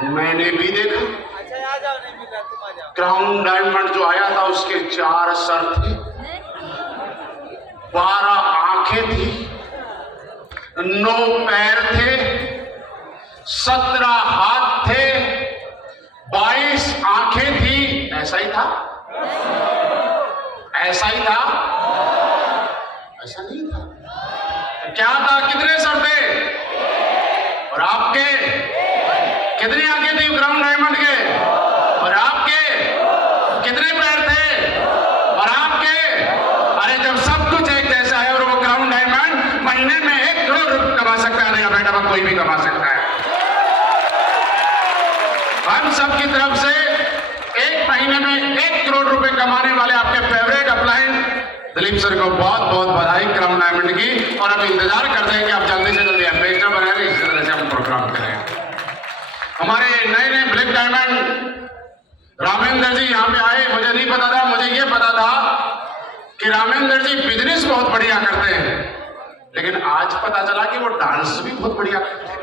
मैंने भी देखा। अच्छा आ जाओ, नहीं मिला तुम आ जाओ। क्राउन डायमंड जो आया था उसके 4 सर थे, 12 आंखें थी, 9 पैर थे, 17 हाथ थे, 22 आंखें थी। ऐसा ही था? ऐसा ही था? ऐसा नहीं था। क्या था? कितने सर थे? और आपके कितनी आंखें थी क्राउन डायमंड के? और आपके कितने पैर थे? और आपके? अरे जब सब कुछ एक जैसा है और वो क्राउन डायमंड महीने में 1 करोड़ रुपए कमा सकता है, नहीं बेटा कोई भी कमा सकता है। हम सब की तरफ से 1 महीने में 1 करोड़ रुपए कमाने वाले आपके फेवरेट अपलाइन दिलीप सर को बहुत बहुत बधाई क्राउन डायमंड की। और अब इंतजार करते हैं कि आप जल्दी से जल्दी एम्बेसडर बने, इस तरह से हम प्रोग्राम करें। हमारे नए नए ब्लैक डायमंड रामेंद्र जी यहाँ पे आए। मुझे नहीं पता था, मुझे ये पता था कि रामेंद्र जी बिजनेस बहुत बढ़िया करते हैं, लेकिन आज पता चला कि वो डांस भी बहुत बढ़िया करते हैं।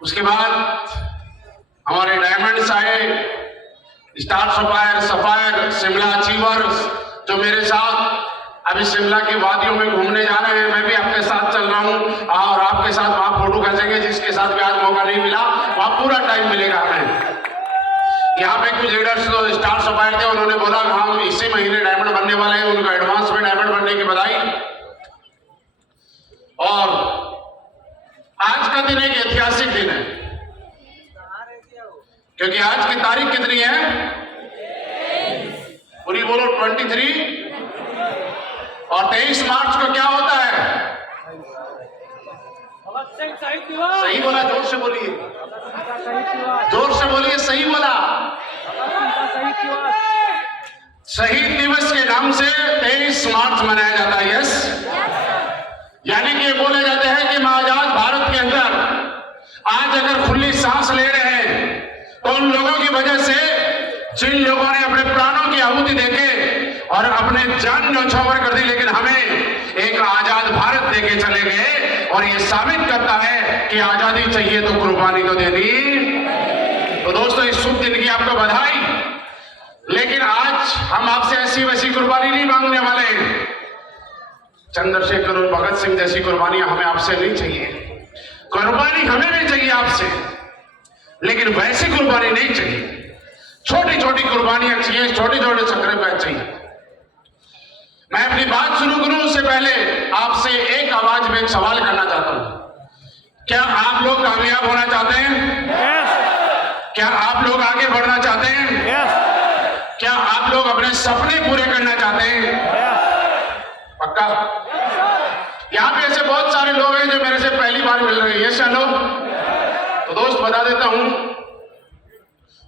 उसके बाद हमारे डायमंड्स आए, स्टार सफायर, शिमला अचीवर्स, जो मेरे साथ अभी शिमला की वादियों में घूमने जा रहे हैं। मैं भी आपके साथ चल रहा हूं और आपके साथ वहां फोटो खींचेंगे। जिसके साथ भी आज मौका नहीं मिला वहां पूरा टाइम मिलेगा हमें। यहाँ पे कुछ लीडर्स जो स्टार सफायर थे उन्होंने बोला कि हम इसी महीने डायमंड बनने वाले हैं, उनको एडवांस में डायमंड बनने की बधाई। और आज का दिन एक ऐतिहासिक दिन है, क्योंकि आज की तारीख कितनी है? पूरी बोलो 23। और 23 मार्च को क्या होता है? सही बोला, जोर से बोलिए, जोर से बोलिए, सही बोला। शहीद दिवस के नाम से 23 मार्च मनाया जाता है। यस, यानी कि बोले जाते हैं कि आजाद भारत के अंदर आज अगर खुली सांस ले रहे हैं तो उन लोगों की वजह से जिन लोगों ने अपने प्राणों की आहुति देके और अपने जान न्यौछावर कर दी, लेकिन हमें एक आजाद भारत देके चले गए। और ये साबित करता है कि आजादी चाहिए तो कुर्बानी तो देनी। तो दोस्तों इस शुभ दिन की आपको बधाई। लेकिन आज हम आपसे ऐसी वैसी कुर्बानी नहीं मांगने वाले। चंद्रशेखर और भगत सिंह जैसी कुर्बानियां हमें आपसे नहीं चाहिए। कुर्बानी हमें भी चाहिए आपसे, लेकिन वैसी कुर्बानी नहीं चाहिए। छोटी छोटी कुर्बानियां चाहिए, छोटे छोटे सक्रिफाइस चाहिए। मैं अपनी बात शुरू करूं उससे पहले आपसे एक आवाज में एक सवाल करना चाहता हूं। क्या आप लोग कामयाब होना चाहते हैं? yes. क्या आप लोग आगे बढ़ना चाहते हैं? yes. क्या आप लोग अपने सपने पूरे करना चाहते हैं? yes. पक्का? यहाँ पे ऐसे बहुत सारे लोग हैं जो मेरे से पहली बार मिल रहे हैं। ये चलो तो दोस्त बता देता हूं,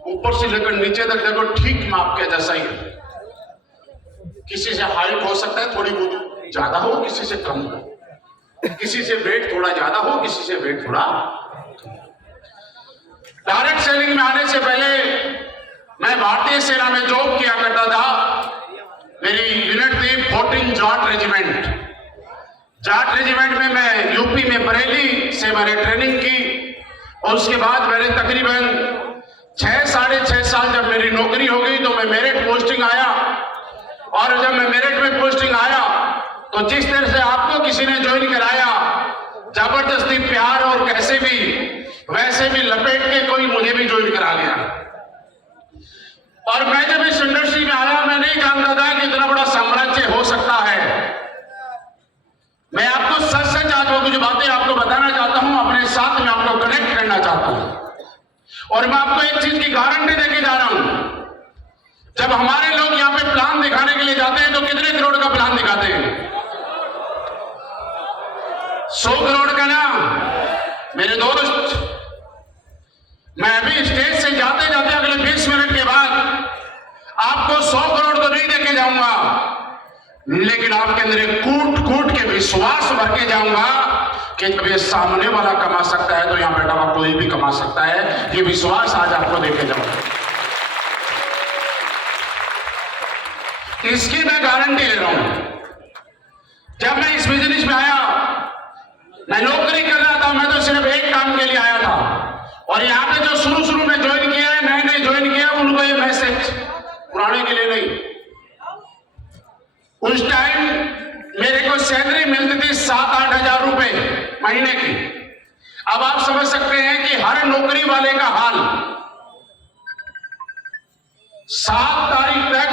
ऊपर से लेकर नीचे तक देखो ठीक माप के जैसा ही है। किसी से हाइट हो सकता है थोड़ी बहुत ज्यादा हो, किसी से कम हो, किसी से वेट थोड़ा ज्यादा हो, किसी से वेट थोड़ा। डायरेक्ट सेलिंग में आने से पहले मैं भारतीय सेना में जॉब किया करता था। मेरी यूनिट थी 14 जाट रेजिमेंट। जाट रेजिमेंट में मैं यूपी में बरेली से मैंने ट्रेनिंग की और उसके बाद मैंने तकरीबन 6-6.5 साल जब मेरी नौकरी हो गई तो मैं मेरिट पोस्टिंग आया। और जब मैं मेरिट में पोस्टिंग आया तो जिस तरह से आपको किसी ने ज्वाइन कराया, जबरदस्ती प्यार और कैसे भी वैसे भी लपेट के कोई मुझे भी ज्वाइन करा लिया। और मैं जब इस इंडस्ट्री में आया मैं नहीं जानता था कि इतना बड़ा साम्राज्य हो सकता है। मैं आपको सच सच आज वो कुछ बातें आपको बताना चाहता हूं, अपने साथ में आपको कनेक्ट करना चाहता हूं। और मैं आपको एक चीज की गारंटी देके जा रहा हूं, जब हमारे लोग यहाँ पे प्लान दिखाने के लिए जाते हैं तो कितने करोड़ का प्लान दिखाते हैं? 100 करोड़ का ना मेरे दोस्त। मैं अभी स्टेज से जाते जाते अगले 20 मिनट के बाद आपको 100 करोड़ तो नहीं देके जाऊंगा, लेकिन आपके अंदर एक कूट कूट के विश्वास भर के जाऊंगा कि जब ये सामने वाला कमा सकता है तो यहां बैठा हुआ कोई भी कमा सकता है। ये विश्वास आज आपको देके जाऊंगा, इसकी मैं गारंटी ले रहा हूं। जब मैं इस बिजनेस में आया, मैं नौकरी कर रहा था, सिर्फ एक काम के लिए आया था, और यहाँ पे जो शुरू में ज्वाइन किया है, नए नए ज्वाइन किया, उनको ये मैसेज, पुराने के लिए नहीं। उस टाइम मेरे को सैलरी मिलती थी 7-8 हजार रुपए महीने की। अब आप समझ सकते हैं कि हर नौकरी वाले का हाल। 7 तारीख तक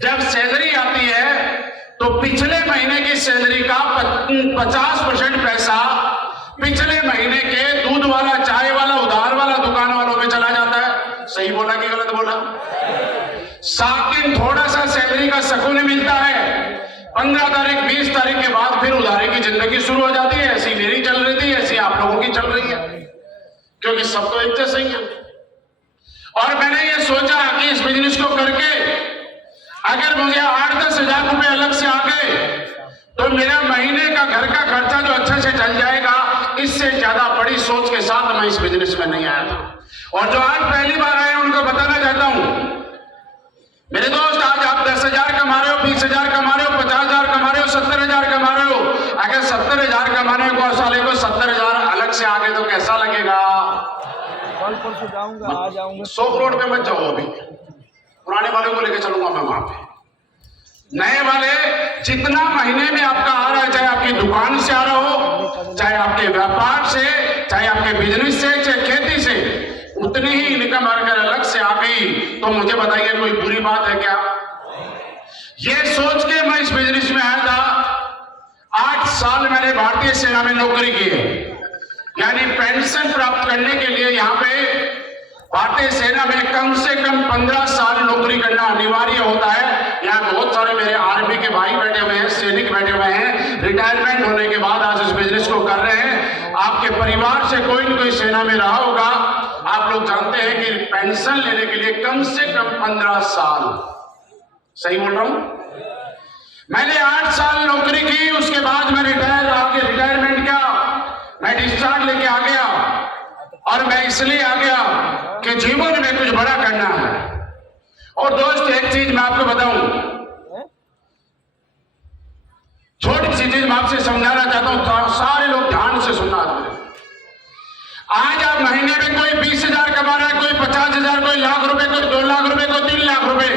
जब सैलरी आती है तो पिछले महीने की सैलरी का 50% पैसा पिछले महीने के दूध वाला, चाय वाला, उधार वाला दुकान वालों में चला जाता है। सही बोला कि गलत बोला? 7 दिन थोड़ा सा सैलरी का सुकून मिलता है, 15 तारीख 20 तारीख के बाद फिर उधारी की जिंदगी शुरू हो जाती है। ऐसी मेरी चल रही थी, ऐसी आप लोगों की चल रही है, क्योंकि सब तो एक जैसे ही है। और मैंने ये सोचा कि इस बिजनेस को करके अगर मुझे 8-10 हजार रुपए अलग से आ गए तो मेरा महीने का घर का खर्चा जो अच्छे से चल जाएगा। इससे ज्यादा बड़ी सोच के साथ मैं इस बिजनेस में नहीं आया था। और जो आज पहली बार आए उनको बताना चाहता हूं, मेरे दोस्त, आज आप 10 हजार कमा रहे हो, 20 हजार कमा रहे हो, 50 हजार कमा रहे हो, 70 हजार कमा रहे हो। अगर 70 हजार कमाने को साले को 70 हजार अलग से आ गए तो कैसा लगेगा? कल परसों जाऊंगा, आ जाऊंगा। 100 करोड़ पे मत जाओ, अभी पुराने वाले को लेकर चलूंगा मैं वहां पे। नए वाले जितना महीने में आपका आ रहा है, चाहे आपकी दुकान से आ रहा हो, चाहे आपके व्यापार से, चाहे आपके बिजनेस से, चाहे खेती से, उतनी ही इनकम अगर अलग से आ गई तो मुझे बताइए कोई बुरी बात है क्या? ये सोच के मैं इस बिजनेस में आया था। 8 साल मैंने भारतीय सेना में नौकरी की है, यानी पेंशन प्राप्त करने के लिए यहाँ पे भारतीय सेना में कम से कम 15 साल नौकरी करना अनिवार्य होता है। यहाँ बहुत सारे मेरे आर्मी के भाई बैठे हुए हैं, सैनिक बैठे हुए हैं, रिटायरमेंट होने के बाद आज इस बिजनेस को कर रहे हैं। आपके परिवार से कोई न कोई सेना में रहा होगा, आप लोग जानते हैं कि पेंशन लेने के लिए कम से कम 15 साल। सही बोल रहा हूं? मैंने 8 साल नौकरी की, उसके बाद मैं रिटायरमेंट किया, मैं डिस्चार्ज लेके आ गया। और मैं इसलिए आ गया कि जीवन में कुछ बड़ा करना है। और दोस्त, एक चीज मैं आपको बताऊं, छोटी सी चीज मैं आपसे समझाना चाहता हूं, तो सारे लोग ध्यान से सुनना। आज आप महीने में कोई 20 हजार कमा रहा है, कोई 50 हजार, कोई लाख रुपए, कोई 2 लाख रुपए, कोई 3 लाख रुपए।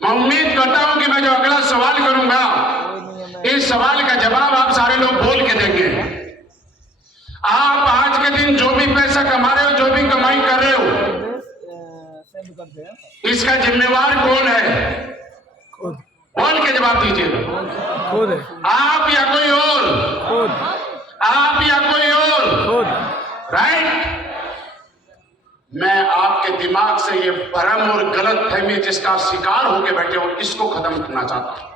मैं उम्मीद करता हूं कि मैं जो अगला सवाल करूंगा, इस सवाल का जवाब आप सारे लोग बोल के देंगे। आप आज के दिन जो भी पैसा कमा रहे हो, जो भी कमाई कर रहे हो, इसका जिम्मेवार कौन है? बोल के जवाब दीजिए। आप या कोई और? आप या कोई और? राइट? मैं आपके दिमाग से ये भ्रम और गलत फहमी जिसका शिकार होके बैठे हो, इसको खत्म करना चाहता हूं।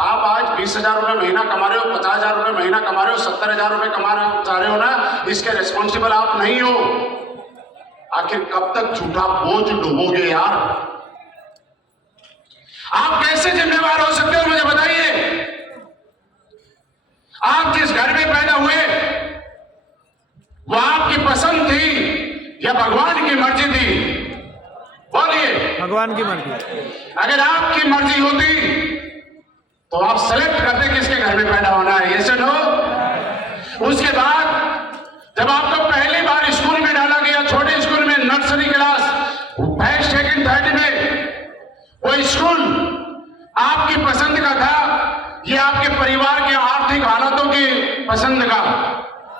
आप आज 20 हजार रुपए महीना कमा रहे हो, 50 हजार रुपए महीना कमा रहे हो, 70 हजार रुपए कमा रहे हो ना, इसके रिस्पॉन्सिबल आप नहीं हो। आखिर कब तक झूठा बोझ डूबोगे यार? आप कैसे जिम्मेवार हो सकते हो, मुझे बताइए। आप जिस घर में पैदा हुए वो आपकी पसंद थी या भगवान की मर्जी थी? बोलिए। भगवान की मर्जी। अगर आपकी मर्जी होती तो आप सेलेक्ट करते किसके घर में पैदा होना है, ये सुनो। उसके बाद जब आपको पहली बार स्कूल में डाला गया, छोटे स्कूल में, nursery class, first, second, third में, वो स्कूल आपकी पसंद का था, ये आपके परिवार के आर्थिक हालातों की पसंद का?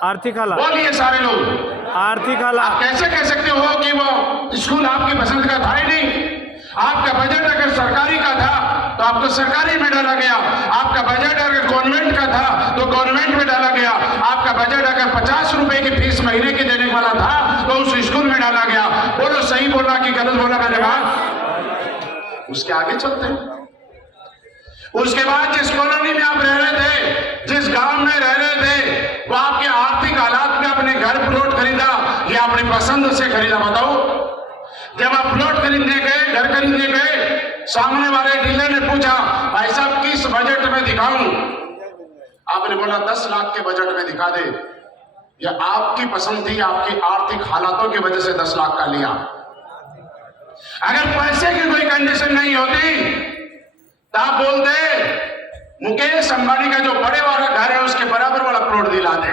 आर्थिक हालात। बोलिए सारे लोग। आर्थिक हालात। आप कैसे कह सकते हो कि वो स्कूल आपकी पसंद का था ही नहीं? आपका बजट अगर सरकारी का था तो आपको सरकारी में डाला गया, आपका बजट अगर गवर्नमेंट का था तो गवर्नमेंट में डाला गया, आपका बजट अगर 50 रुपए की फीस महीने की देने वाला था तो उस स्कूल में डाला गया। बोलो, सही बोला कि गलत बोला मैंने बात? उसके आगे चलते हैं। उसके बाद जिस कॉलोनी में आप रह रहे थे, जिस गांव में रह रहे थे, वो आपके आर्थिक हालात में अपने घर प्लॉट खरीदा या अपनी पसंद से खरीदा? बताओ। जब आप प्लॉट खरीदने गए, घर खरीदने गए, सामने वाले डीलर ने पूछा, भाई साहब किस बजट में दिखाऊं? आपने बोला 10 लाख के बजट में दिखा दे। या आपकी पसंद थी, आपकी आर्थिक हालातों की वजह से 10 लाख का लिया? अगर पैसे की कोई कंडीशन नहीं होती तो आप बोलते मुकेश अंबानी का जो बड़े वाला घर है उसके बराबर वाला प्लॉट दिला दे।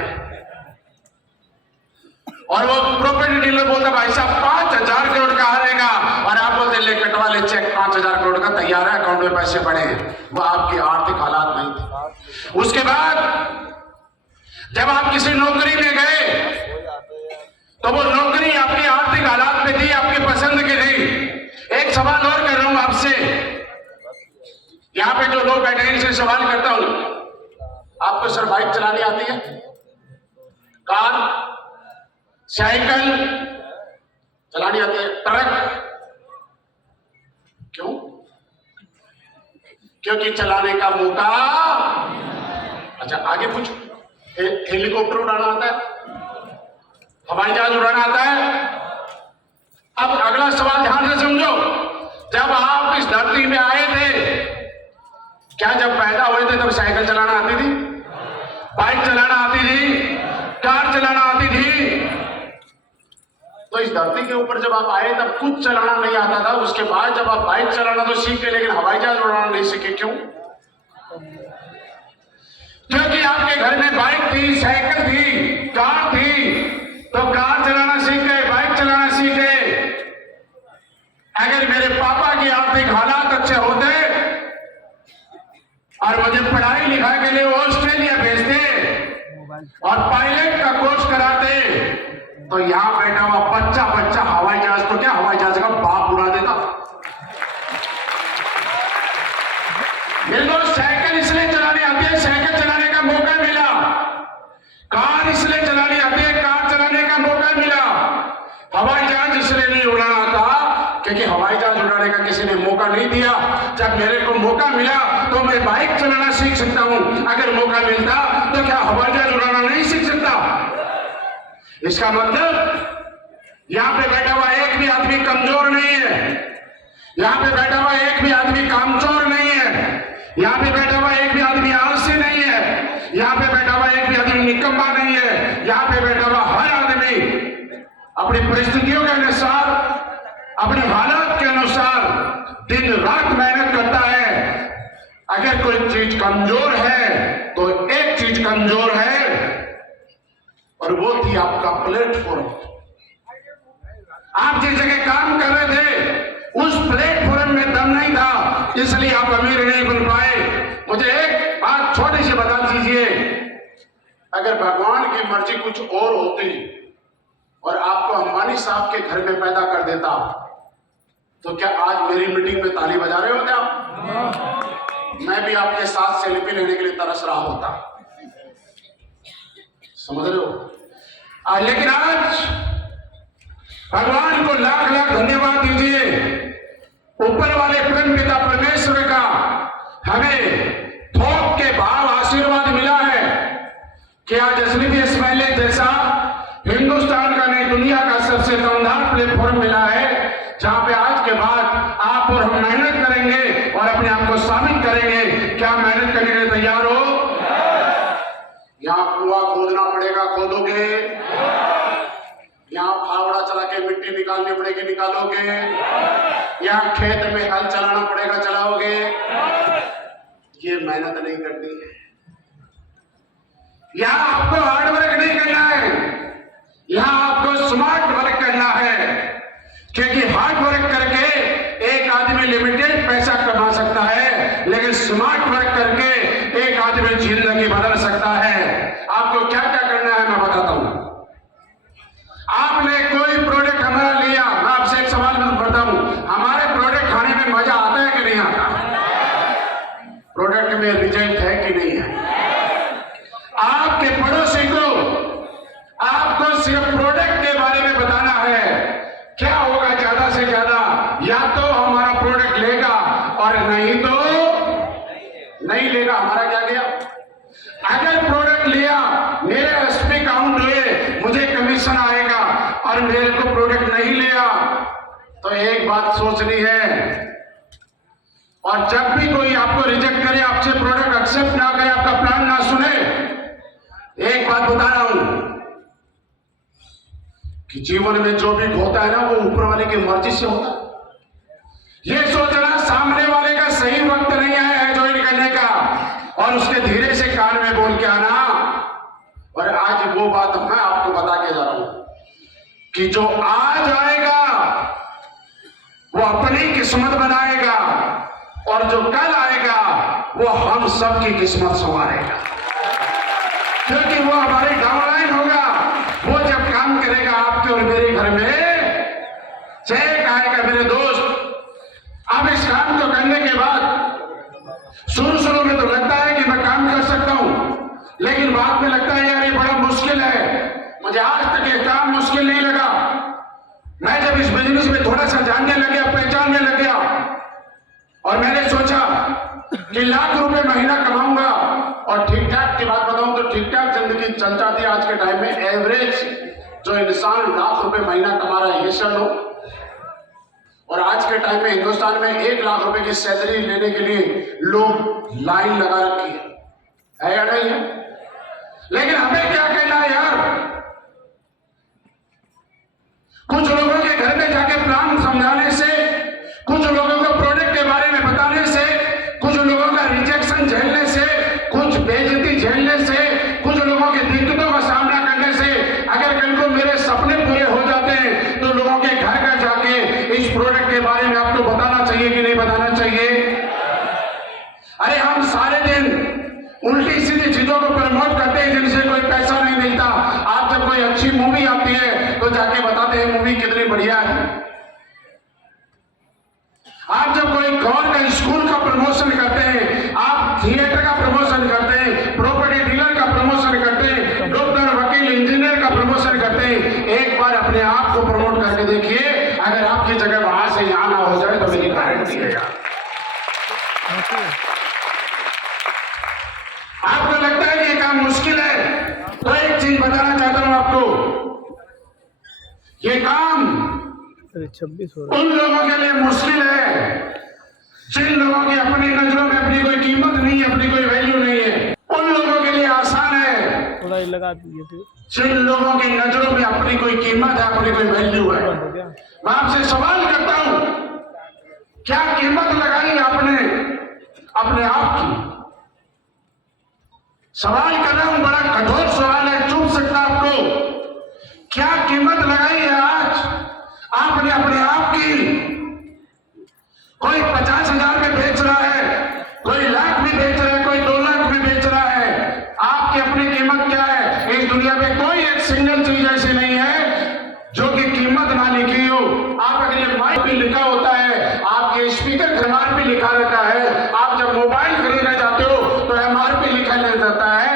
और वो प्रॉपर्टी डीलर बोलता भाई साहब 5,000 करोड़ का हारेगा, और आप बोलते ले कटवा ले चेक, 5,000 करोड़ का तैयार है, अकाउंट में पैसे पड़े हैं। वो आपकी आर्थिक हालात नहीं थे। उसके बाद जब आप किसी नौकरी में गए तो वो नौकरी आपकी आर्थिक हालात में थी, आपकी पसंद की थी। एक सवाल और कर रहा हूं आपसे, यहां पे जो लोग बैठे हैं इनसे सवाल करता हूं, आपको सर बाइक चलानी आती है? कार, साइकिल चलानी आती है? ट्रक? क्यों? क्योंकि चलाने का मौका। अच्छा आगे पूछो, हेलीकॉप्टर उड़ाना आता है? हवाई जहाज उड़ाना आता है? अब अगला सवाल ध्यान से समझो, जब आप इस धरती में आए थे, क्या जब पैदा हुए थे तब साइकिल चलाना आती थी, बाइक चलाना आती थी, कार चलाना आती थी? तो इस धरती के ऊपर जब आप आए तब कुछ चलाना नहीं आता था, उसके बाद जब आप बाइक चलाना तो सीख गए, लेकिन हवाई जहाज उड़ाना नहीं सीखे। क्यों? क्योंकि आपके घर में बाइक थी, साइकिल थी, कार थी, तो कार चलाना सीख गए, बाइक चलाना सीख गए। अगर मेरे पापा की आर्थिक हालात अच्छे होते और मुझे पढ़ाई लिखाई के लिए ऑस्ट्रेलिया भेजते और पायलट का कोर्स कराते, तो यहां बैठा हुआ बच्चा हवाई जहाज, तो क्या हवाई जहाज का बाप उड़ा देता। मेरे दोस्त साइकिल इसलिए चलानी आती है, साइकिल चलाने का मौका मिला। कार इसलिए चलानी आती है, कार चलाने का मौका मिला। हवाई जहाज इसलिए नहीं उड़ाना आता क्योंकि हवाई जहाज उड़ाने का किसी ने मौका नहीं दिया। जब मेरे को मौका मिला तो मैं बाइक चलाना सीख सकता हूं, अगर मौका मिलता तो क्या हवाई जहाज उड़ाना नहीं सीख सकता? इसका मतलब यहां पे बैठा हुआ एक भी आदमी कमजोर नहीं है, यहां पे बैठा हुआ एक भी आदमी कामचोर नहीं है, यहां पे बैठा हुआ एक भी आदमी आलसी नहीं है, यहां पे बैठा हुआ एक भी आदमी निकम्मा नहीं है। यहां पे बैठा हुआ हर आदमी अपनी परिस्थितियों के अनुसार, अपनी हालात के अनुसार दिन रात मेहनत करता है। अगर कोई चीज कमजोर है तो एक चीज कमजोर है, और वो थी आपका प्लेटफॉर्म। आप जिस जगह काम कर रहे थे उस प्लेटफॉर्म में दम नहीं था, इसलिए आप अमीर नहीं बन पाए। मुझे एक बात छोटी सी बता दीजिए, अगर भगवान की मर्जी कुछ और होती और आपको अंबानी साहब के घर में पैदा कर देता, तो क्या आज मेरी मीटिंग में ताली बजा रहे होते आप? मैं भी आपके साथ सेल्फी लेने के लिए तरस रहा होता। समझ रहे हो? लेकिन आज भगवान को लाख लाख धन्यवाद दीजिए, ऊपर वाले परम पिता परमेश्वर का हमें थोक के भाव आशीर्वाद मिला है कि आज असली इस्माइल जैसा हिंदुस्तान का नहीं दुनिया का सबसे दमदार प्लेटफॉर्म मिला है, जहां पे आज के बाद आप और हम मेहनत करेंगे और अपने आप को साबित करेंगे। क्या मेहनत करने के लिए तैयार हो? यहां कुआं खोदना पड़ेगा, खोदोगे? यहां फावड़ा चला के मिट्टी निकालनी पड़ेगी, निकालोगे? यहां खेत में हल चलाना पड़ेगा, चलाओगे? ये मेहनत नहीं करनी है। यहां आपको हार्ड वर्क नहीं करना है, यहां आपको स्मार्ट वर्क करना है, क्योंकि हार्ड वर्क करके एक आदमी लिमिटेड पैसा कमा सकता है, लेकिन स्मार्ट वर्क करके एक आदमी जिंदगी बदल सकता है। आपको क्या क्या करना है मैं बताता हूं। आपने कोई प्रोडक्ट हमारा लिया, मैं आपसे एक सवाल करता हूं, हमारे प्रोडक्ट खाने में मजा आता है कि नहीं आता? प्रोडक्ट में रिजल्ट है कि नहीं है? आपके पड़ोसी को आपको सिर्फ प्रोडक्ट के बारे में बताना है, क्या होगा ज्यादा से ज्यादा, या तो हमारा प्रोडक्ट लेगा और नहीं तो नहीं लेगा। हमारा क्या गया? अगर प्रोडक्ट लिया, मेरे एसपी काउंट हुए, मुझे कमीशन आएगा, और मेरे को प्रोडक्ट नहीं लिया तो एक बात सोचनी है। और जब भी कोई आपको रिजेक्ट करे, आपसे प्रोडक्ट एक्सेप्ट ना करे, आपका प्लान ना सुने, एक बात बता रहा हूं कि जीवन में जो भी होता है ना, वो ऊपर वाले की मर्जी से होता है। ये सोचना सामने वाले का सही वक्त नहीं है ज्वाइन करने का, और उसके धीरे से कान में बोल के आना। और आज वो बात मैं आपको बता के जा रहा हूं, कि जो आज आएगा वो अपनी किस्मत बनाएगा और जो कल आएगा वो हम सबकी किस्मत संवारेगा, क्योंकि वो हमारे डाउनलाइन होगा। वो जब काम करेगा आपके और मेरे घर में, चेक आएगा। मेरे दोस्त, अब इस काम को करने के बाद शुरू में तो लगता है कि मैं काम कर सकता हूं, लेकिन बाद में लगता है यार ये बड़ा मुश्किल है। मुझे आज तक ये काम मुश्किल नहीं लगा। मैं जब इस बिजनेस में थोड़ा सा जानने लग गया, पहचानने लग गया, और मैंने सोचा कि लाख रुपए महीना कमाऊंगा, और ठीक ठाक की बात बताऊं तो ठीक ठाक जिंदगी चल जाती है। आज के टाइम में एवरेज जो इंसान लाख रुपए महीना कमा रहा है, ये सब लोग, और आज के टाइम में हिंदुस्तान में 1 लाख रुपए की सैलरी लेने के लिए लोग लाइन लगा रखी है या नहीं है? लेकिन हमें क्या कहना है यार? कुछ लोगों के घर में जाके प्लान समझाने से, कुछ लोगों को प्रोडक्ट के बारे में बताने से, कुछ लोगों का रिजेक्शन झेलने से, कुछ बेइज्जती झेलने से, कुछ लोगों की दिक्कतों का सामना करने से, अगर कल को मेरे सपने पूरे हो जाते हैं तो लोगों के घर घर जाके इस प्रोडक्ट के बारे में आपको बताना चाहिए कि नहीं बताना चाहिए? अरे हम सारे दिन उल्टी सीधी चीजों को प्रमोट करते हैं जिनसे कोई पैसा नहीं मिलता। आज जब कोई अच्छी मूवी आती है तो जाके बताते हैं मूवी कितनी बढ़िया है। आप जब कोई गौर का स्कूल का प्रमोशन करते हैं, आप थिएटर का प्रमोशन करते हैं, प्रॉपर्टी डीलर का प्रमोशन करते हैं, डॉक्टर, वकील, इंजीनियर का प्रमोशन करते हैं। एक बार अपने आप को प्रमोट करके देखिए, अगर आपकी जगह वहां से यहां ना हो जाए तो मेरी गारंटी है यार। आपको लगता है कि ये काम मुश्किल है, तो एक चीज बताना चाहता हूं आपको, ये काम 26 हो रहा उन लोगों के लिए मुश्किल है जिन लोगों की अपनी नजरों में अपनी कोई कीमत नहीं है, अपनी कोई वैल्यू नहीं है। उन लोगों के लिए आसान है थोड़ा ही लगा दिए थे। जिन लोगों की नजरों में अपनी कोई कीमत है, अपनी कोई वैल्यू है। मैं आपसे सवाल करता हूं, क्या कीमत लगाई आपने अपने आप की? सवाल कर रहा हूं, बड़ा कठोर सवाल है, चुप सकता आपको। क्या कीमत लगाई है आज आपने अपने आप की? कोई 50,000 में बेच रहा है, कोई लाख में बेच रहा है, कोई 2 लाख में बेच रहा है। आपकी अपनी कीमत क्या है? इस दुनिया में कोई एक सिंगल चीज ऐसी नहीं है जो कि कीमत ना लिखी हो। आप अगर माइक भी लिखा होता है, आपके स्पीकर एमआरपी लिखा रहता है, आप जब मोबाइल खरीदने जाते हो तो एमआरपी लिखा रहता है।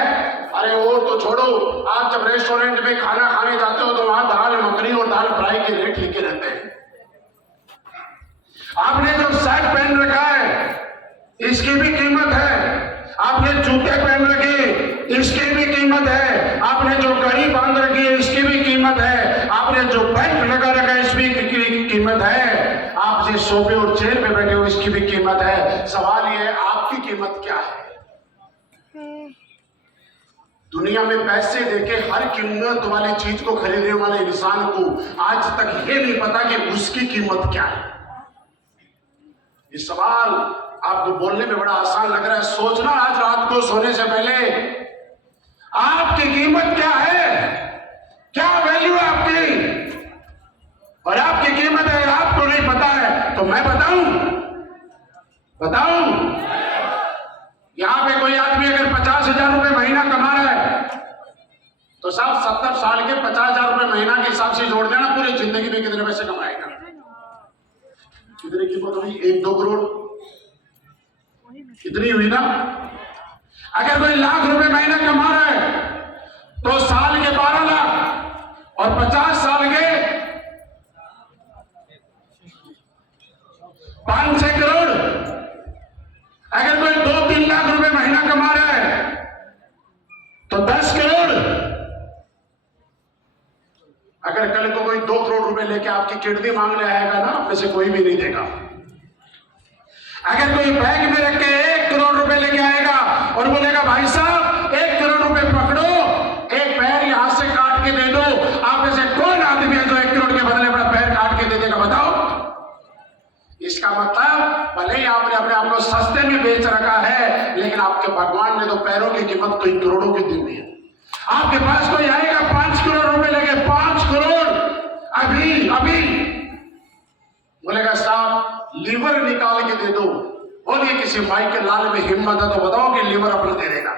अरे वो तो छोड़ो, आप जब रेस्टोरेंट में खाना खाने जाते हो तो वहां दाल मखनी और दाल फ्राई के रेट लिखे रहते हैं। आपने जो शर्ट पहन रखा है इसकी भी कीमत है, आपने जूते पहन रखे इसकी भी कीमत है, आपने जो घड़ी बांध रखी है इसकी भी कीमत है, आपने जो बेल्ट लगा रखा है इसकी भी कीमत है, आप जिस सोफे और चेयर पे बैठे हो इसकी भी कीमत है। सवाल यह है, आपकी कीमत क्या है? दुनिया में पैसे देके हर कीमत वाली चीज को खरीदने वाले इंसान को आज तक ये नहीं पता कि उसकी कीमत क्या है। ये सवाल आपको बोलने में बड़ा आसान लग रहा है, सोचना आज रात को सोने से पहले, आपकी कीमत क्या है, क्या वैल्यू है आपकी, और आपकी कीमत अगर आपको नहीं पता है तो मैं बताऊं? यहां पे कोई आदमी अगर 50,000 रुपए महीना कमा रहा है तो साहब 70 साल के 50,000 रुपए महीना के हिसाब से जोड़ देना, पूरी जिंदगी में कितने पैसे कमाएगा? कितनी कीमत हुई? 1-2 करोड़ कितनी हुई ना? अगर कोई लाख रुपए महीना कमा रहा है तो साल के 12 लाख और 50 साल के 5-6 करोड़। अगर कोई 2-3 लाख रुपए महीना कमा रहा है तो 10 करोड़। अगर कल को कोई 2 करोड़ रुपए लेके आपकी किडनी मांगने आएगा ना, आप में से कोई भी नहीं देगा। अगर कोई बैग में रख के 1 करोड़ रुपए लेके आएगा और बोलेगा भाई साहब 1 करोड़ रुपए पकड़ो, एक पैर यहां से काट के दे दो, आप में से कौन आदमी है जो 1 करोड़ के बदले अपना पैर काट के दे देगा? बताओ। इसका मतलब भले ही आपने अपने आप को सस्ते में बेच रखा है, लेकिन आपके भगवान ने तो पैरों की कीमत कई करोड़ों की दी हुई है। आपके पास कोई आएगा 5 करोड़ रुपए लेके, 5 करोड़, हिम्मत है तो बताओ कि लीवर अपना दे देगा।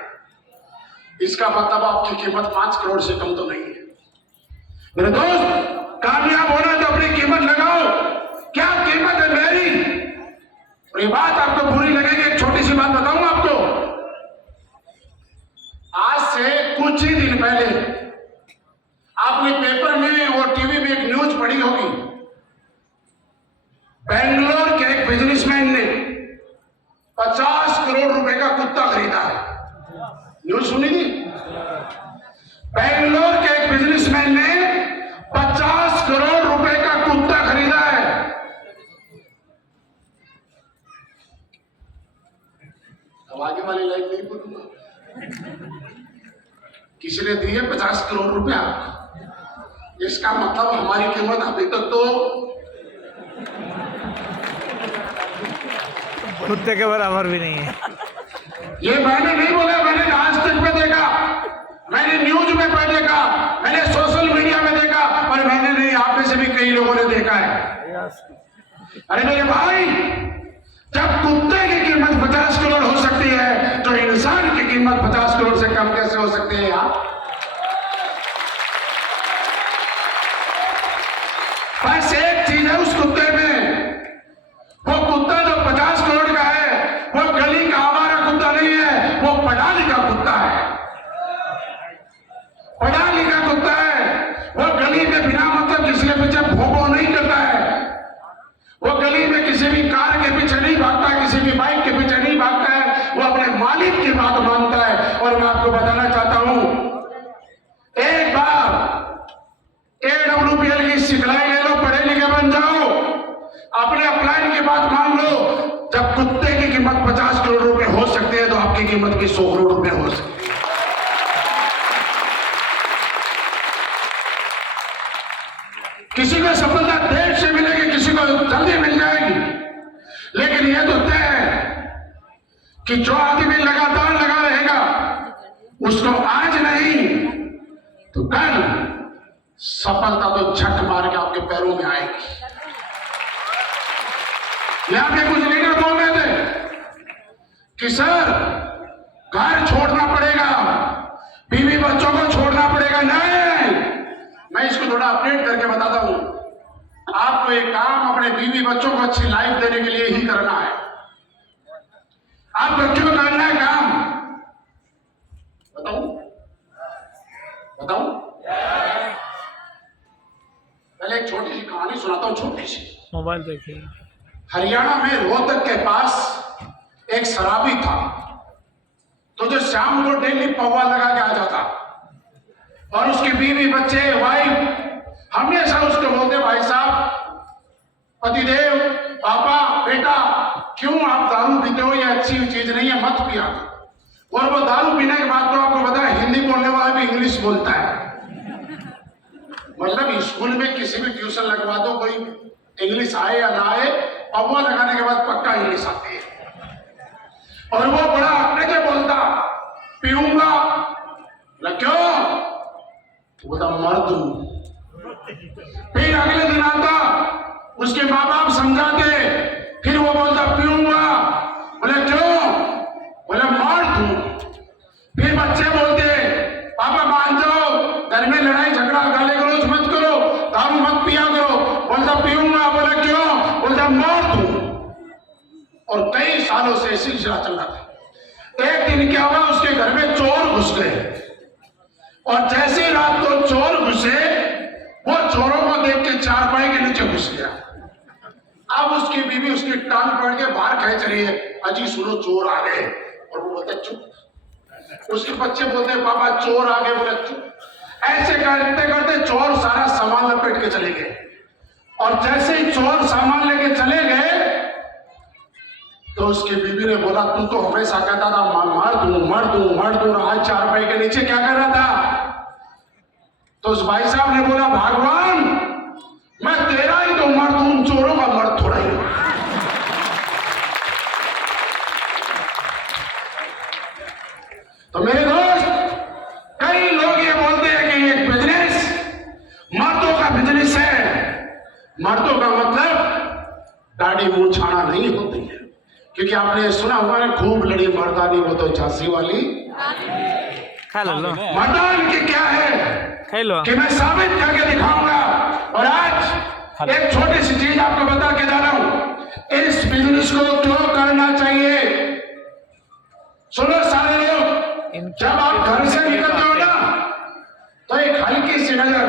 इसका मतलब आपकी कीमत 5 करोड़ से कम तो नहीं है। मेरे दोस्त, कामयाब होना तो अपनी कीमत लगाओ। क्या कीमत है मेरी? और ये बात आपको बुरी लगेगी, एक छोटी सी बात बताऊं आपको। आज से कुछ ही दिन पहले आपने पेपर में और टीवी में एक न्यूज पढ़ी होगी। बेंगलोर के एक बिजनेसमैन ने 50 करोड़ रुपए का कुत्ता खरीदा है। न्यूज सुनी थी? बेंगलोर के एक बिजनेसमैन ने 50 करोड़ रुपए का कुत्ता खरीदा है। अब आगे वाली लाइन नहीं बोलूंगा। किसी ने दिए 50 करोड़ रुपया, इसका मतलब हमारी कीमत अभी तक तो कुत्ते के बराबर भी नहीं है। ये मैंने नहीं बोला, मैंने आज तक में देखा, मैंने न्यूज में पढ़ देखा, मैंने सोशल मीडिया में देखा, और मैंने नहीं, आप में से भी कई लोगों ने देखा है। अरे मेरे भाई, जब कुत्ते की कीमत 50 करोड़ हो सकती है तो इंसान की कीमत 50 करोड़ से कम कैसे हो सकती है यार? बस एक चीज है उस कुत्ते में, वो कुत्ता जो 50 करोड़ का है वो गली का आवारा कुत्ता नहीं है, वो पढ़ा लिखा कुत्ता है। पढ़ा लिखा कुत्ता है, वो गली में बिना मतलब किसी के पीछे भोगो नहीं करता है। वो गली में किसी भी कार के पीछे नहीं भागता, किसी भी बाइक के पीछे नहीं भागता है, वो अपने मालिक की बात मानता है। और मैं आपको बताना चाहता हूं, एक बार AWPL की सिखलाई ले लो, पढ़े लिखे बन जाओ, अपने अपलाइन की बात मान लो। जब कुत्ते की कीमत 50 करोड़ रुपए हो सकती है तो आपकी कीमत भी 100 करोड़ रुपए हो सकती है। किसी को सफलता देर से मिलेगी, किसी को जल्दी मिल जाएगी, लेकिन यह तो तय है कि जो आदमी लगातार लगा रहेगा उसको आज नहीं तो कल सफलता तो झट मार के आपके पैरों में आएगी। यहां पे कुछ लीडर बोल रहे थे कि सर घर छोड़ना पड़ेगा, बीवी बच्चों को छोड़ना पड़ेगा। नहीं, मैं इसको थोड़ा अपडेट करके बताता हूं। आपको एक काम अपने बीवी बच्चों को अच्छी लाइफ देने के लिए ही करना है। आपको क्यों करना है काम? बताऊं? पहले एक छोटी सी कहानी सुनाता हूं, छोटी सी। मोबाइल देखिए। हरियाणा में रोहतक के पास एक शराबी था, तो जो शाम को डेली पौवा लगा के आ जाता, और उसकी बीवी बच्चे वाइफ हमेशा उसको बोलते, भाई साहब, पतिदेव, पापा, बेटा, क्यों आप दारू पीते हो? ये अच्छी चीज नहीं है, मत पिया। और वो दारू पीने के बाद तो आपको पता है हिंदी बोलने वाला भी इंग्लिश बोलता है। मतलब स्कूल में किसी भी ट्यूशन लगवा दो, कोई इंग्लिश आए या ना आए, पौवा लगाने के बाद पक्का इंग्लिश आती है। और वो बड़ा अपने के बोलता, पीऊंगा। क्यों? बोलता मर्द हूं। फिर अगले दिन आता, उसके माँ बाप समझाते, फिर वो बोलता पीऊंगा। बोले क्यों? बोले मर्द हूं। फिर बच्चे बोलते, पापा मान जाओ, घर में लड़ाई झगड़ा गाली गलौज मत करो, दारू मत पिया करो। बोलता पीऊंगा। बोले क्यों? बोलता मर्द हूं। और कई सालों से सिलसिला चल रहा था। एक दिन क्या हुआ, उसके घर में चोर घुस गए, और जैसे ही रात को चोर घुसे, वो चोरों को देख के चारपाई के नीचे घुस गया। अब उसकी बीवी उसकी टांग पकड़ के बाहर खींच रही है, अजी सुनो चोर आ गए। और वो बोलता चुप। उसके बच्चे बोलते पापा चोर आ गए। बोले चुप। ऐसे करते करते चोर सारा सामान लपेट के चले गए, और जैसे ही चोर सामान लेके चले गए तो उसकी बीवी ने बोला, तू तो हमेशा कहता था मर दूं, आज चारपाई के नीचे क्या कर रहा था? तो उस भाई साहब ने बोला, भगवान, मैं तेरा ही तो मर्द हूं, चोरों का मर्द थोड़ा ही। तो मेरे दोस्त, कई लोग ये बोलते हैं कि ये बिजनेस मर्दों का बिजनेस है। मर्दों का मतलब दाढ़ी मूंछ छाना नहीं होती है। क्योंकि आपने सुना हुआ है खूब लड़ी मर्दानी वो तो झांसी वाली। खा लो मर्दान की क्या है खा लो कि मैं साबित करके दिखाऊंगा। और आज एक छोटी सी चीज आपको बता के जा रहा हूं, इस बिजनेस को क्यों करना चाहिए। सुनो सारे लोग, जब आप घर से निकलते हो ना तो एक हल्की सी नजर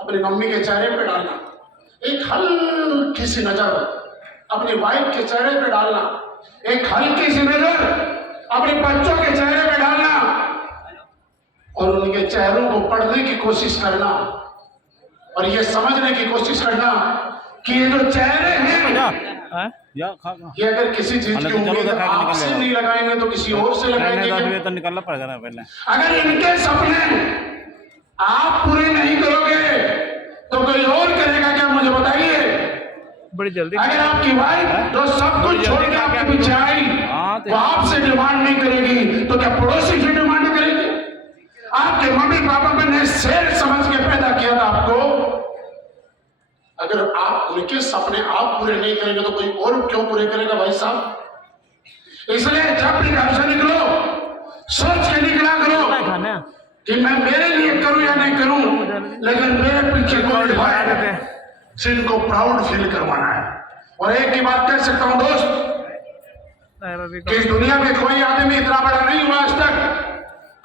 अपनी मम्मी के चेहरे पे डालना, एक हल्की सी नजर अपनी वाइफ के चेहरे पे डालना, एक हल्की सी नजर अपने बच्चों के चेहरे पे डालना और उनके चेहरों को पढ़ने की कोशिश करना और ये समझने की कोशिश करना कि ये जो चेहरे हैं ये अगर किसी चीज की उम्मीद आपसे नहीं लगाएंगे तो किसी और से लगाएंगे। तो निकलना पड़ेगा ना पहले। अगर इनके सपने आप पूरे नहीं करोगे तो कोई और करेगा क्या, मुझे बताइए। बड़ी जल्दी अगर आपकी वाइफ जो सब कुछ छोड़ के आपके पीछे आई वो आपसे डिमांड नहीं करेगी तो क्या पड़ोसी से डिमांड करेगी। आपके मम्मी पापा ने शेर समझ के पैदा किया था आपको, अगर आप उनके सपने आप पूरे नहीं करेंगे तो कोई और क्यों पूरे करेगा भाई साहब। इसलिए जब भी घर से निकलो सोच के निकला करो कि मैं मेरे लिए करूं या नहीं करूं, लेकिन मेरे पीछे कोई है जिनको प्राउड फील करवाना है। और एक ही बात कह सकता हूं दोस्त कि इस दुनिया में कोई आदमी इतना बड़ा नहीं हुआ आज तक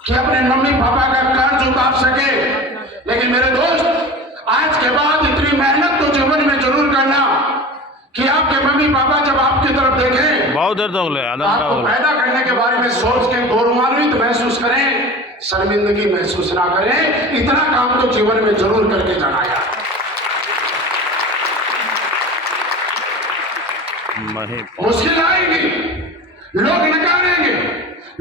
कि अपने मम्मी पापा का कर्ज उतार सके। लेकिन मेरे दोस्त आज के बाद इतनी मेहनत तो जीवन में जरूर करना कि आपके मम्मी पापा जब आपकी तरफ देखें बहुत देर तो आपको पैदा करने के बारे में सोच के गौरवान्वित महसूस करें, शर्मिंदगी महसूस ना करें। इतना काम तो जीवन में जरूर करके जाना है। मुश्किल आएगी, लोग नकारेंगे,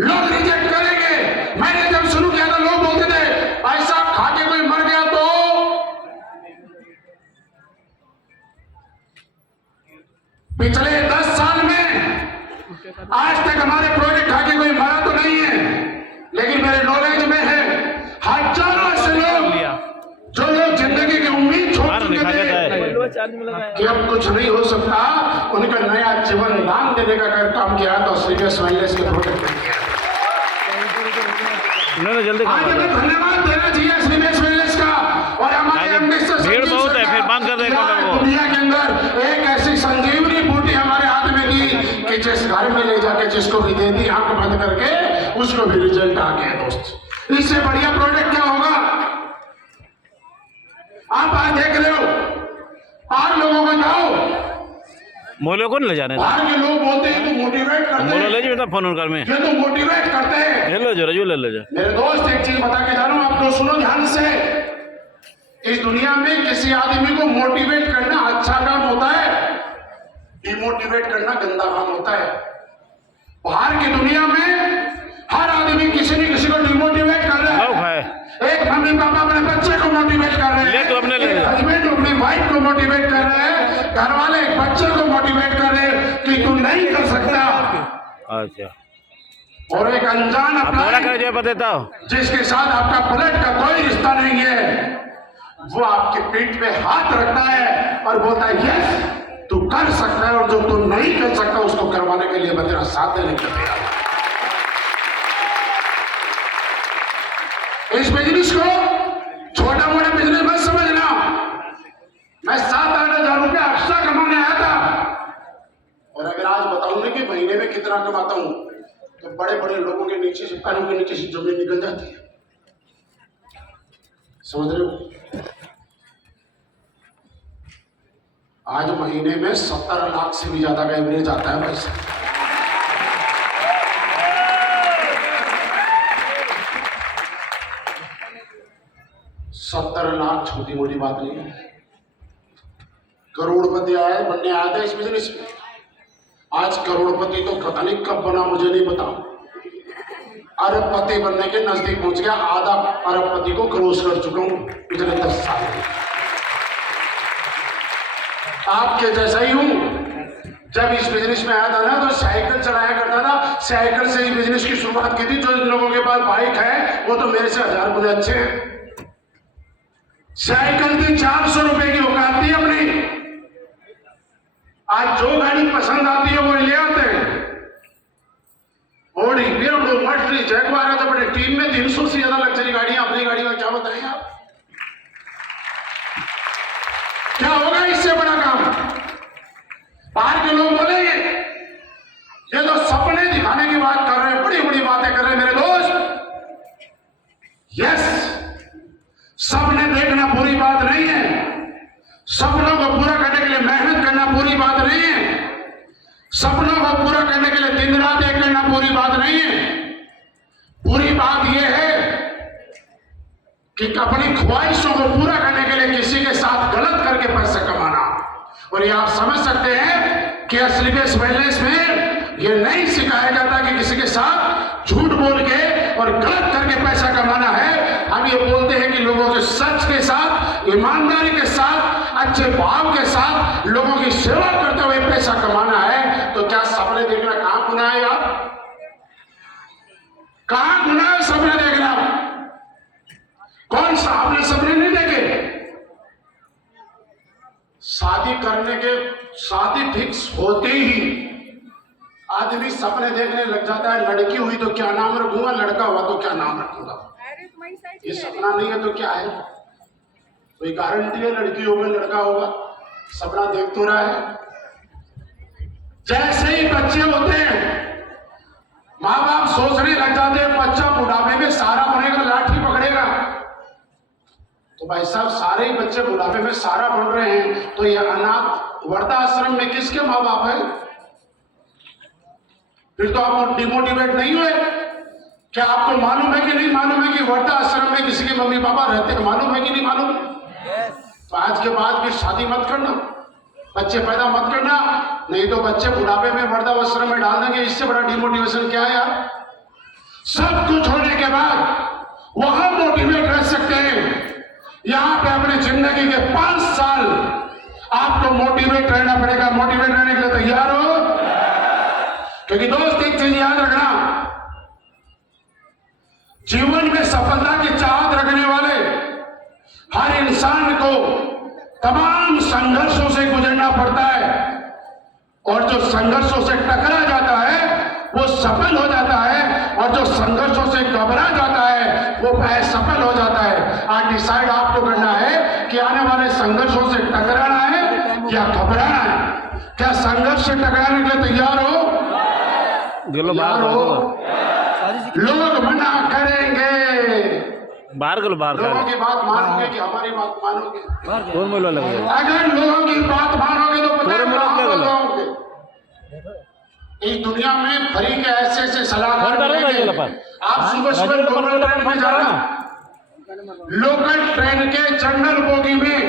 लोग रिजेक्ट करेंगे। मैंने जब शुरू किया था लोग बोलते थे भाई साहब खा के कोई मर गया तो पिछले 10 साल में आज तक हमारे प्रोजेक्ट खा के कोई मरा तो नहीं है, लेकिन मेरे नॉलेज में है हजारों ऐसे लोग जो लोग जिंदगी की उम्मीद छोड़ चुके थे कि अब कुछ नहीं हो सकता, उनका नया जीवन दान देने का काम किया तो सीरियस वायरलेस के प्रोजेक्ट में किया। जल्दी आज हमें धन्यवाद देना चाहिए सीरियस वायरलेस का। और हमारे भीड़ बहुत है, फिर बंद कर देगा दुनिया के अंदर एक ऐसी संजीवनी बूटी हमारे हाथ में दी कि जिस घर में ले जाके जिसको भी दे दी आंख बंद करके उसको भी रिजल्ट आ गया। दोस्त इससे बढ़िया प्रोजेक्ट क्या होगा। आप आज देख रहे हो बाहर लोगों को जाओ, मोलो को ले जाने बाहर के लोग बोलते हैं तो मोटिवेट करते हैं, मोलो ले जाओ फोन कर में ये तो मोटिवेट करते हैं। ले लो जो ले जा। मेरे दोस्त एक चीज बता के जा रहा हूं आपको, सुनो ध्यान से। इस दुनिया में किसी आदमी को मोटिवेट करना अच्छा काम होता है, डिमोटिवेट करना गंदा काम होता है। बाहर की दुनिया में हर आदमी किसी न किसी को डिमोटिवेट कर रहा है। एक मम्मी पापा अपने बच्चे को मोटिवेट कर रहे हैं, तो अपने हस्बैंड अपनी वाइफ को मोटिवेट कर रहे हैं, घर वाले एक बच्चे को मोटिवेट कर रहे हैं कि तू नहीं कर सकता। अच्छा, और एक अनजान अपना जिसके साथ आपका ब्लड का कोई रिश्ता नहीं है वो आपके पीठ पे हाथ रखता है और बोलता है यस तू कर सकता है, और जो तू नहीं कर सकता उसको करवाने के लिए मैं तेरा साथ देने के लिए। इस बिजनेस को छोटा मोटा बिजनेस मत समझना। मैं 7-8 हजार रुपया एक्स्ट्रा कमाने आया था, और अगर आज बताऊंगा कि महीने में कितना कमाता हूं तो बड़े बड़े लोगों के नीचे से पैरों के नीचे से जमीन निकल जाती है। समझ रहे हो। आज महीने में 70 लाख से भी ज्यादा का एवरेज आता है भाई साहब। $70 लाख छोटी मोटी बात नहीं है। करोड़पति आए बनने आया था इस बिजनेस में। आज करोड़पति तो पता नहीं कब बना मुझे नहीं पता, अरबपति बनने के नजदीक पहुंच गया। आधा अरबपति को क्रॉस कर चुका हूं पिछले 10 साल में। आपके जैसा ही हूं। जब इस बिजनेस में आया था ना तो साइकिल चलाया करता था, साइकिल से ही बिजनेस की शुरुआत की थी। जो इन लोगों के पास बाइक है वो तो मेरे से 1000 गुना अच्छे हैं। साइकिल की 400 रुपए की औकात थी अपनी, आज जो गाड़ी पसंद आती है वो ले आते हैं। ओडी, बियर्डो, मर्सिडीज, जैगवार है तो बड़े टीम में 300 से ज्यादा लग्जरी गाड़ियां, अपनी गाड़ी का क्या बताएंगे आप? क्या होगा इससे बड़ा काम? बाहर के लोग बोलेंगे ये तो सपने दिखाने की बात कर रहे हैं, बड़ी बड़ी बातें कर रहे हैं मेरे दोस्त। यस, सपने देखना पूरी बात नहीं है, सपनों को पूरा करने के लिए मेहनत करना पूरी बात नहीं है, सपनों को पूरा करने के लिए दिन रात एक करना पूरी बात नहीं है। पूरी बात यह है कि अपनी ख्वाहिशों को पूरा करने के लिए किसी के साथ गलत करके पैसा कमाना। और ये आप समझ सकते हैं कि असलियत वेलनेस में ये नहीं सिखाया जाता कि किसी के साथ झूठ बोल के और गलत करके पैसा कमाना है। हम ये बोलते हैं कि लोगों के सच के साथ, ईमानदारी के साथ, अच्छे भाव के साथ लोगों की सेवा करते हुए पैसा कमाना है। तो क्या सपने देखना कहां गुनाह है यार? कहां गुनाह है सपने देखना? कौन सा आपने सपने नहीं देखे? शादी फिक्स होते ही आदमी सपने देखने लग जाता है। लड़की हुई तो क्या नाम रखूंगा, लड़का हुआ तो क्या नाम रखूंगा। ये सपना नहीं है तो क्या है? कोई गारंटी है लड़की होगा लड़का होगा? सपना देख तो रहा है। जैसे ही बच्चे होते हैं माँ बाप सोचने लग जाते हैं बच्चा बुढ़ापे में सारा बनेगा, लाठी पकड़ेगा। तो भाई साहब सारे ही बच्चे बुढ़ापे में सारा बन रहे हैं, तो ये अनाथ वृद्धाश्रम में किसके माँ बाप है? फिर तो आप डिमोटिवेट नहीं हुए? क्या आपको मालूम है कि नहीं मालूम है कि वृद्धाश्रम में किसी के मम्मी पापा रहते हैं? मालूम है कि नहीं मालूम? तो आज के बाद भी शादी मत करना, बच्चे पैदा मत करना, नहीं तो बच्चे बुढ़ापे में वृद्धाश्रम में डाल देंगे। इससे बड़ा डिमोटिवेशन क्या है यार? सब कुछ होने के बाद वहां मोटिवेट रह सकते हैं। यहां पे अपने जिंदगी के 5 साल आपको मोटिवेट रहना पड़ेगा। मोटिवेट रहने के लिए तैयार हो? क्योंकि दोस्त एक चीज याद रखना, जीवन में सफलता की चाहत रखने वाले हर इंसान को तमाम संघर्षों से गुजरना पड़ता है, और जो संघर्षों से टकरा जाता है वो सफल हो जाता है, और जो संघर्षों से घबरा जाता है वो असफल हो जाता है। आज डिसाइड आपको करना है कि आने वाले संघर्षों से टकराना है या घबराना है। क्या संघर्ष से टकराने के लिए तैयार हो? तैयार हो? लोग मना करेंगे, बाहर करो, बाहर लोगों की बात मानोगे कि हमारी बात मानोगे? अगर लोगों की बात मानोगे तो पता है इस दुनिया में फ्री के ऐसे ऐसे सलाहकार मिलेंगे। आप सुबह सुबह लोकल ट्रेन में जाना, लोकल ट्रेन के जनरल बोगी में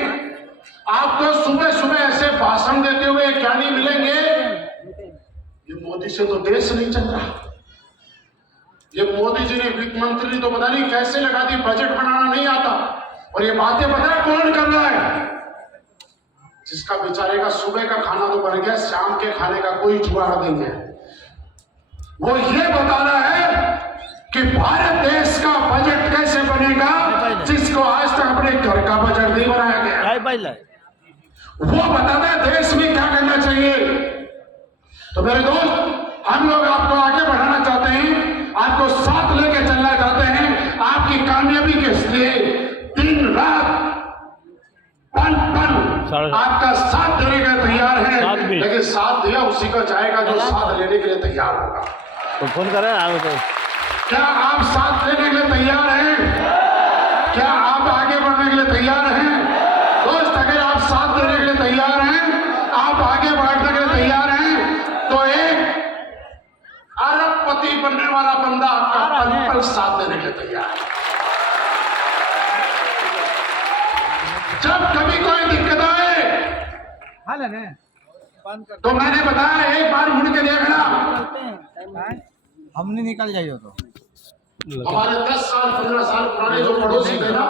आपको सुबह सुबह ऐसे भाषण देते हुए ज्ञानी मिलेंगे। ये मोदी से तो देश नहीं चल रहा, ये मोदी जी ने वित्त मंत्री तो पता नहीं कैसे लगा दी, बजट बनाना नहीं आता, और ये बातें पता है कौन कर रहा है? जिसका बेचारे का सुबह का खाना तो बन गया, शाम के खाने का कोई जुगाड़ नहीं है। वो ये बता रहा है कि भारत देश का बजट कैसे बनेगा, जिसको आज तक अपने घर का बजट नहीं बनाया गया। वो बताता है देश में क्या करना चाहिए। तो मेरे दोस्त, हम लोग आपको आगे बढ़ाना चाहते हैं, आपको साथ लेके चलना चाहते हैं। आपकी कामयाबी के लिए दिन रात पल पल आपका साथ देने का तैयार है, लेकिन साथ दिया उसी का जाएगा जो साथ लेने के लिए तैयार होगा। तो फोन करें आगे तो। क्या आप साथ लेने के लिए तैयार हैं? क्या आप आगे बढ़ने के लिए तैयार हैं? दोस्त, अगर आप साथ देने के लिए तैयार हैं, आप आगे बढ़ने के लिए तैयार हैं, तो एक अरबपति बनने वाला बंदा आपका पल पल साथ देने के लिए तैयार है। जब कभी कोई दिक्कत आए तो मैंने बताया एक बार मुड़ के देखना। हमने निकल जाइए तो हमारे 10 साल 15 साल पुराने जो पड़ोसी थे ना,